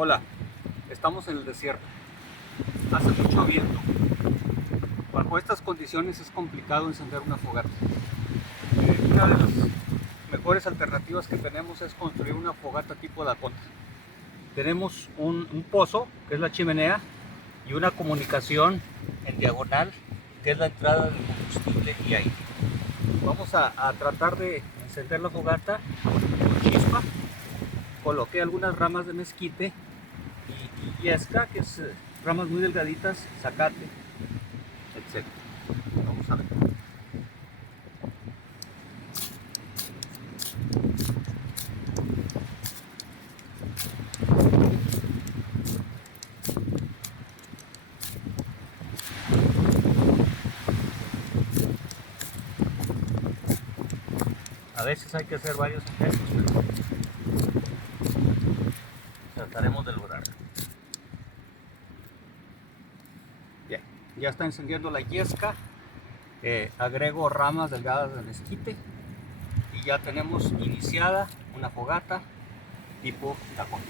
Hola, estamos en el desierto. Hace mucho viento. Bajo estas condiciones es complicado encender una fogata. Una de las mejores alternativas que tenemos es construir una fogata tipo Dakota. Tenemos un pozo, que es la chimenea, y una comunicación en diagonal, que es la entrada del combustible y aire. Vamos a tratar de encender la fogata con chispa. Coloqué algunas ramas de mezquite y yesca, que es ramas muy delgaditas, zacate, etc. Vamos a ver. A veces hay que hacer varios intentos, pero trataremos de lograrlo. Bien, ya está encendiendo la yesca. Agrego ramas delgadas de mezquite y ya tenemos iniciada una fogata tipo Dakota.